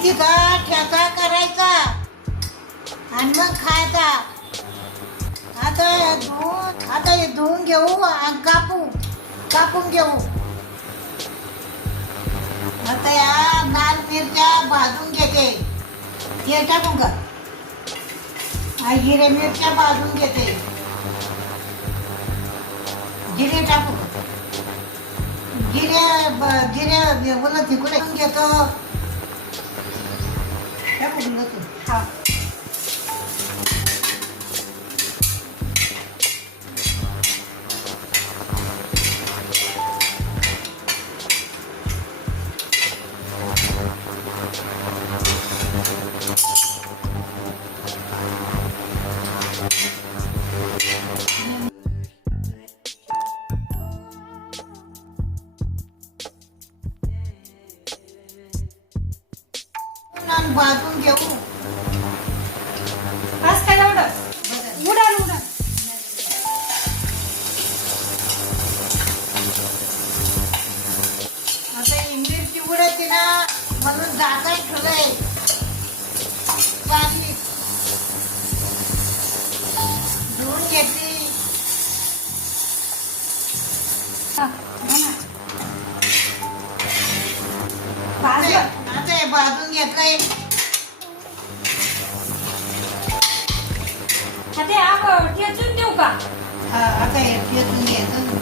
माहिती का ठेका करायचा. आणि मग खायचा. आता धुवून आता हे धुवून घेऊ आणि कापू कापून घेऊ. आता या लाल मिरच्या भाजून घेते. ते टाकू का हिरे मिरच्या भाजून घेते. जिरे टाकू जिरे जिरे बोलत तिकडे घेतो. टाकू का लसूण? हा आणि भाजून घेऊ. बस काय उडस उडाल उडाल आता इंग्लिशची मिरची ना म्हणून झाकाय ठेवलंय. चांगली धुवून घेतली. आता हे भाजून घेतलंय. ठेचून देऊ का? हा, आता हे ठेचून घ्यायचं.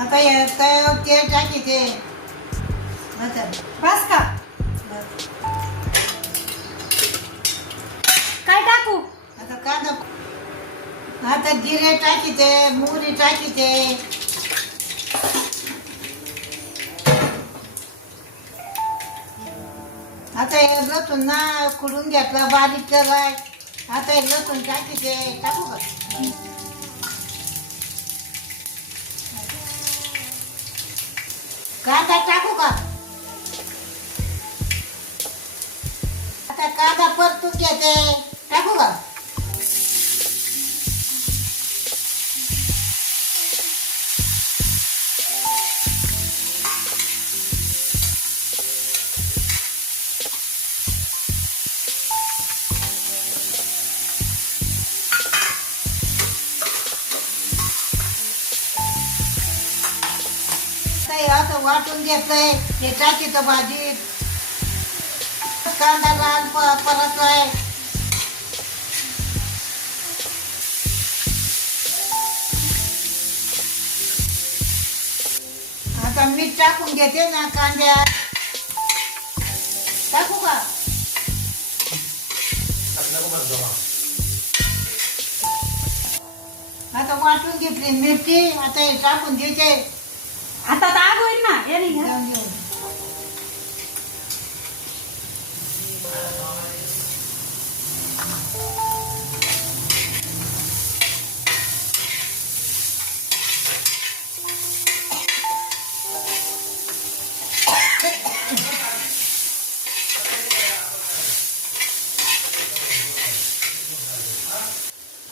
आता हे काय तेल टाकी ते. आता बस का? काय टाकू? आता कांदा आता जिरे टाकीते मोहरी टाकीते आता हे लसूण ना कुडून घेतला बारीक केलाय. आता हे लसूण टाकीते टाकू का कांदा टाकू का आता कांदा परतून घेते टाकू का असं वाटून घेतलंय. हे टाकीचं भाजी. कांदा लाल परत परतलाय. आता मीठ टाकून घेते ना कांद्यात टाकू का? आता वाटून घेतली मिरची आता हे टाकून देते. आता तर आग होईल ना हे नाही घ्या. घेऊन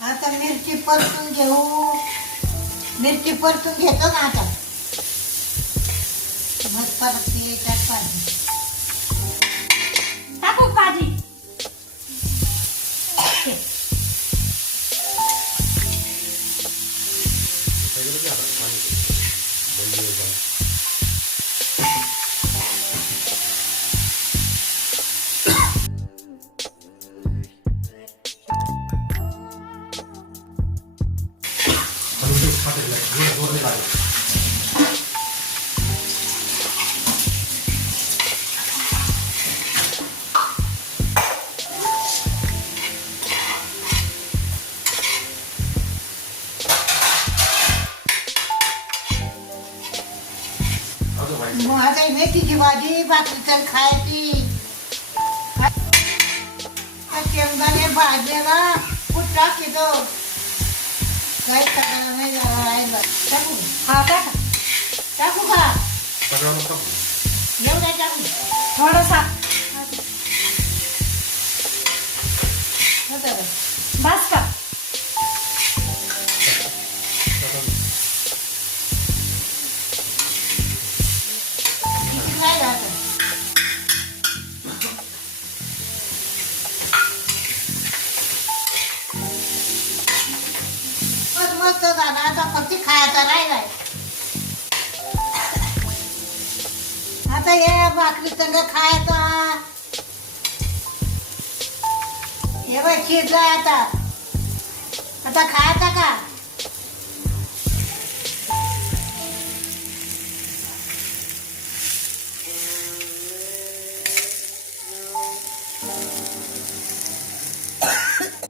आता मिरची परतून घेऊ मिरची परतून घेतो ना आता मग परत ते त्यात पाणी टाकू का भाजी मग आता ही मेथीची भाजी भाकरी तर खायची शेंगदाणे भाजीला कुठ टाकीतो काही तक्रार नाही झाला राहिलं टाकू. हा टाका. टाकू का? टाकू एवढ्या टाकू. थोडासा. मस्त झाला आता फक्त खायचा राहिलाय. आता हे भाकरी संग खायचा. हे बाय शिजलाय आता. आता खायचा का?